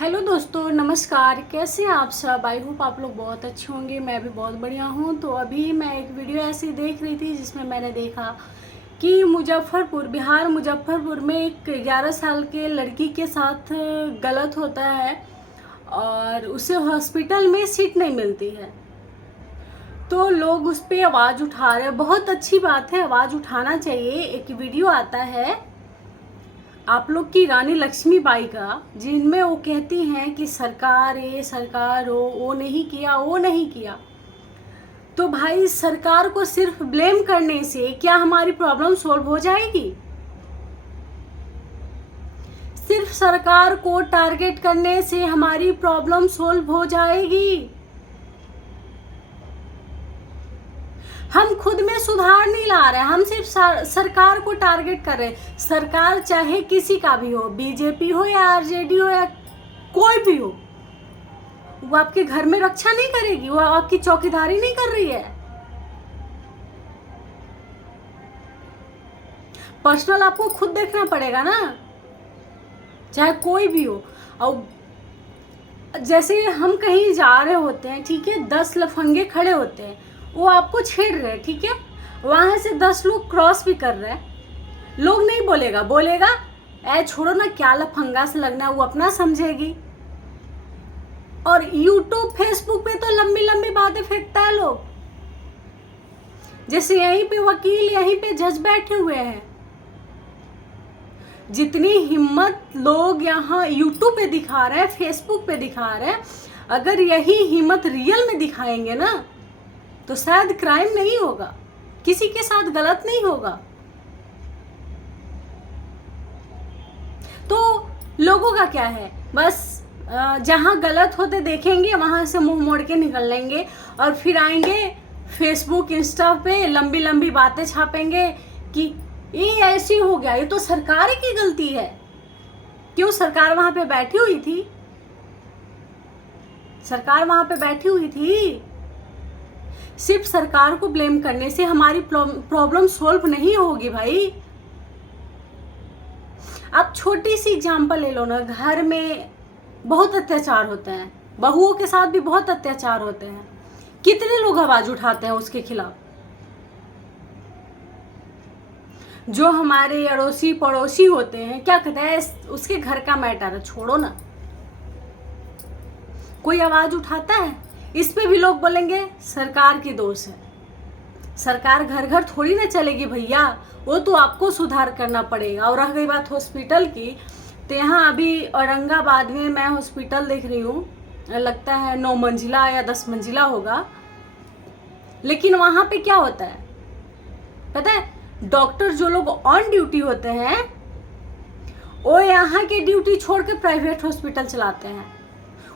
Hello दोस्तों, नमस्कार। कैसे हैं आप सब? आई होप आप लोग बहुत अच्छे होंगे। मैं भी बहुत बढ़िया हूँ। तो अभी मैं एक वीडियो ऐसी देख रही थी जिसमें मैंने देखा कि मुजफ्फरपुर, बिहार मुजफ्फरपुर में एक 11 साल के लड़की के साथ गलत होता है और उसे हॉस्पिटल में सीट नहीं मिलती है। तो लोग उस पर आवाज़ उठा रहे हैं। बहुत अच्छी बात है, आवाज़ उठाना चाहिए। एक वीडियो आता है आप लोग की रानी लक्ष्मीबाई का, जिनमें वो कहती हैं कि सरकार ये सरकार वो नहीं किया, वो नहीं किया। तो भाई, सरकार को सिर्फ ब्लेम करने से क्या हमारी प्रॉब्लम सॉल्व हो जाएगी? सिर्फ सरकार को टारगेट करने से हमारी प्रॉब्लम सॉल्व हो जाएगी? हम खुद में सुधार नहीं ला रहे, हम सिर्फ सरकार को टारगेट कर रहे। सरकार चाहे किसी का भी हो, बीजेपी हो या आरजेडी हो या कोई भी हो, वो आपके घर में रक्षा नहीं करेगी, वो आपकी चौकीदारी नहीं कर रही है। पर्सनल आपको खुद देखना पड़ेगा ना, चाहे कोई भी हो। और जैसे हम कहीं जा रहे होते हैं, ठीक है, 10 लफंगे खड़े होते हैं, वो आपको छेड़ रहे हैं, ठीक है, वहां से 10 लोग क्रॉस भी कर रहे हैं। लोग नहीं बोलेगा ऐ छोड़ो ना, क्या लफंगा से लगना, वो अपना समझेगी। और यूट्यूब फेसबुक पे तो लंबी लंबी बातें फेंकता है लोग, जैसे यहीं पे वकील, यहीं पे जज बैठे हुए हैं। जितनी हिम्मत लोग यहाँ यूट्यूब पे दिखा रहे हैं, फेसबुक पे दिखा रहे हैं, अगर यही हिम्मत रियल में दिखाएंगे ना, तो शायद क्राइम नहीं होगा, किसी के साथ गलत नहीं होगा। तो लोगों का क्या है, बस जहां गलत होते देखेंगे वहां से मुंह मोड़ के निकल लेंगे और फिर आएंगे फेसबुक इंस्टा पे लंबी लंबी बातें छापेंगे कि ये ऐसी हो गया, ये तो सरकार की गलती है। क्यों? सरकार वहां पे बैठी हुई थी, सरकार वहां पे बैठी हुई थी। सिर्फ सरकार को ब्लेम करने से हमारी प्रॉब्लम सॉल्व नहीं होगी भाई। आप छोटी सी एग्जांपल ले लो ना, घर में बहुत अत्याचार होते हैं, बहुओं के साथ भी बहुत अत्याचार होते हैं, कितने लोग आवाज उठाते हैं उसके खिलाफ। जो हमारे अड़ोसी पड़ोसी होते हैं, क्या कहते हैं, उसके घर का मैटर है, छोड़ो ना, कोई आवाज उठाता है, इस पे भी लोग बोलेंगे सरकार की दोष है। सरकार घर घर थोड़ी ना चलेगी भैया, वो तो आपको सुधार करना पड़ेगा। और रह गई बात हॉस्पिटल की, तो यहाँ अभी औरंगाबाद में मैं हॉस्पिटल देख रही हूँ, लगता है 9 मंजिला या 10 मंजिला होगा। लेकिन वहाँ पे क्या होता है पता है? डॉक्टर जो लोग ऑन ड्यूटी होते हैं, वो यहाँ के ड्यूटी छोड़ के प्राइवेट हॉस्पिटल चलाते हैं।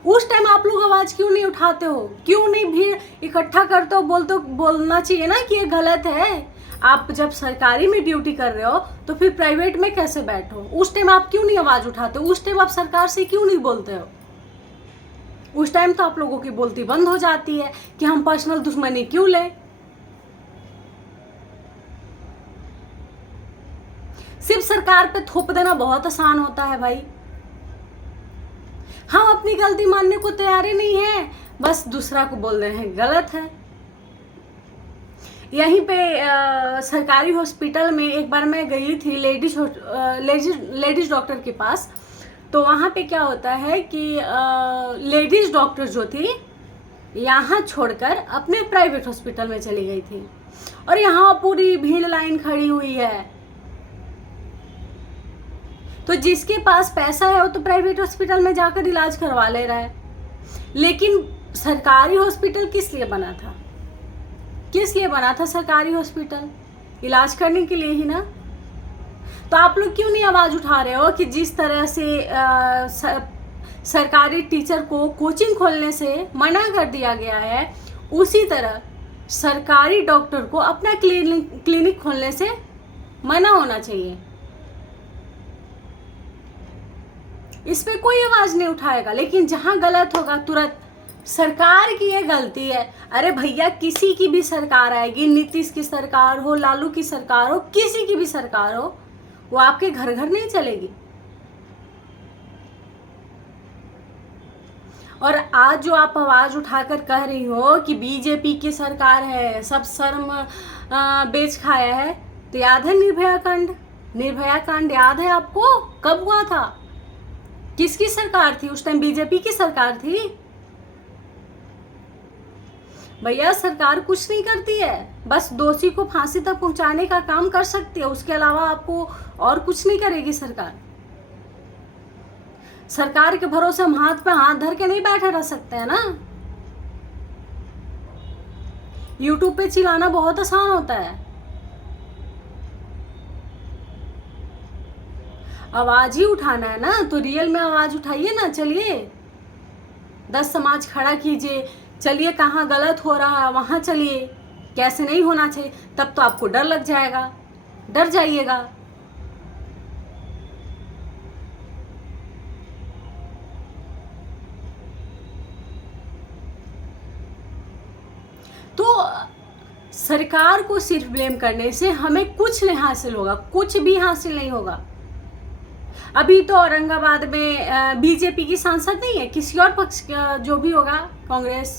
उस टाइम आप लोग आवाज क्यों नहीं उठाते हो? क्यों नहीं भीड़ इकट्ठा करते हो? बोलना चाहिए ना कि ये गलत है। आप जब सरकारी में ड्यूटी कर रहे हो तो फिर प्राइवेट में कैसे बैठो? उस टाइम आप क्यों नहीं आवाज उठाते हो? उस टाइम आप सरकार से क्यों नहीं बोलते हो? उस टाइम तो आप लोगों की बोलती बंद हो जाती है कि हम पर्सनल दुश्मनी क्यों लें। सिर्फ सरकार पे थोप देना बहुत आसान होता है भाई। हम अपनी गलती मानने को तैयार ही नहीं है, बस दूसरा को बोल रहे हैं गलत है। यहीं पे सरकारी हॉस्पिटल में एक बार मैं गई थी लेडीज डॉक्टर के पास। तो वहाँ पे क्या होता है कि लेडीज डॉक्टर जो थी यहाँ छोड़कर अपने प्राइवेट हॉस्पिटल में चली गई थी, और यहाँ पूरी भीड़ लाइन खड़ी हुई है। तो जिसके पास पैसा है वो तो प्राइवेट हॉस्पिटल में जाकर इलाज करवा ले रहा है। लेकिन सरकारी हॉस्पिटल किस लिए बना था? किस लिए बना था सरकारी हॉस्पिटल? इलाज करने के लिए ही ना। तो आप लोग क्यों नहीं आवाज उठा रहे हो कि जिस तरह से सरकारी टीचर को कोचिंग खोलने से मना कर दिया गया है, उसी तरह सरकारी डॉक्टर को अपना क्लिनिक खोलने से मना होना चाहिए। इस पे कोई आवाज नहीं उठाएगा। लेकिन जहां गलत होगा तुरंत सरकार की ये गलती है। अरे भैया, किसी की भी सरकार आएगी, नीतीश की सरकार हो, लालू की सरकार हो, किसी की भी सरकार हो, वो आपके घर घर नहीं चलेगी। और आज जो आप आवाज़ उठाकर कह रही हो कि बीजेपी की सरकार है, सब शर्म बेच खाया है, तो याद है निर्भया कांड? निर्भया कांड याद है आपको? कब हुआ था? किसकी सरकार थी उस टाइम? बीजेपी की सरकार थी। भैया सरकार कुछ नहीं करती है, बस दोषी को फांसी तक पहुंचाने का काम कर सकती है, उसके अलावा आपको और कुछ नहीं करेगी सरकार। सरकार के भरोसे हम हाथ पे हाथ धर के नहीं बैठे रह सकते हैं ना। यूट्यूब पे चिल्लाना बहुत आसान होता है, आवाज ही उठाना है ना, तो रियल में आवाज उठाइए ना। चलिए 10 समाज खड़ा कीजिए, चलिए कहाँ गलत हो रहा है वहां चलिए, कैसे नहीं होना चाहिए, तब तो आपको डर लग जाएगा, डर जाइएगा। तो सरकार को सिर्फ ब्लेम करने से हमें कुछ नहीं हासिल होगा, कुछ भी हासिल नहीं होगा। अभी तो औरंगाबाद में बीजेपी की सांसद नहीं है, किसी और पक्ष का जो भी होगा, कांग्रेस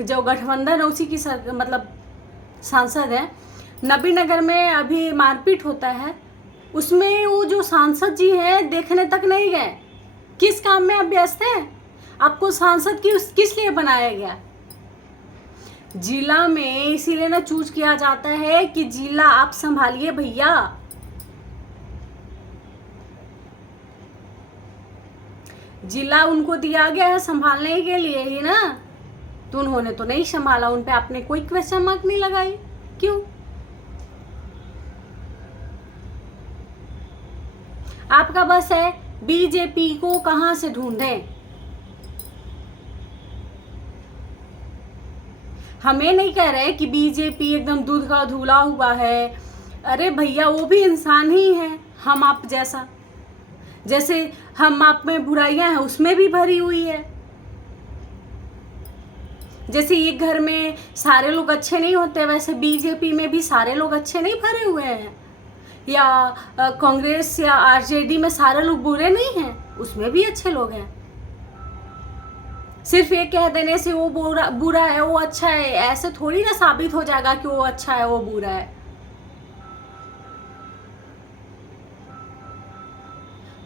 जो गठबंधन है उसी की मतलब सांसद है। नबीनगर में अभी मारपीट होता है, उसमें वो जो सांसद जी हैं देखने तक नहीं गए। किस काम में आप व्यस्त हैं? आपको सांसद किस लिए बनाया गया? जिला में इसीलिए ना चूज किया जाता है कि जिला आप संभालिए भैया। जिला उनको दिया गया है संभालने के लिए ही ना, तो उन्होंने तो नहीं संभाला, उन पे आपने कोई क्वेश्चन मार्क नहीं लगाई। क्यों? आपका बस है बीजेपी को कहां से ढूंढें। हमें नहीं कह रहे कि बीजेपी एकदम दूध का धुला हुआ है। अरे भैया वो भी इंसान ही है, हम आप जैसा। जैसे हम आप में बुराइयां हैं उसमें भी भरी हुई है। जैसे एक घर में सारे लोग अच्छे नहीं होते, वैसे बीजेपी में भी सारे लोग अच्छे नहीं भरे हुए हैं, या कांग्रेस या आरजेडी में सारे लोग बुरे नहीं हैं, उसमें भी अच्छे लोग हैं। सिर्फ ये कह देने से वो बुरा है वो अच्छा है, ऐसे थोड़ी ना साबित हो जाएगा कि वो अच्छा है वो बुरा है।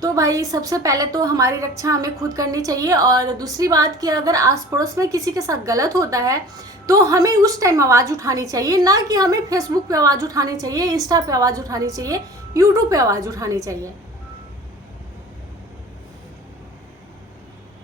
तो भाई सबसे पहले तो हमारी रक्षा हमें खुद करनी चाहिए, और दूसरी बात कि अगर आस पड़ोस में किसी के साथ गलत होता है तो हमें उस टाइम आवाज़ उठानी चाहिए, ना कि हमें फेसबुक पे आवाज़ उठानी चाहिए, इंस्टा पे आवाज़ उठानी चाहिए, यूट्यूब पे आवाज़ उठानी चाहिए।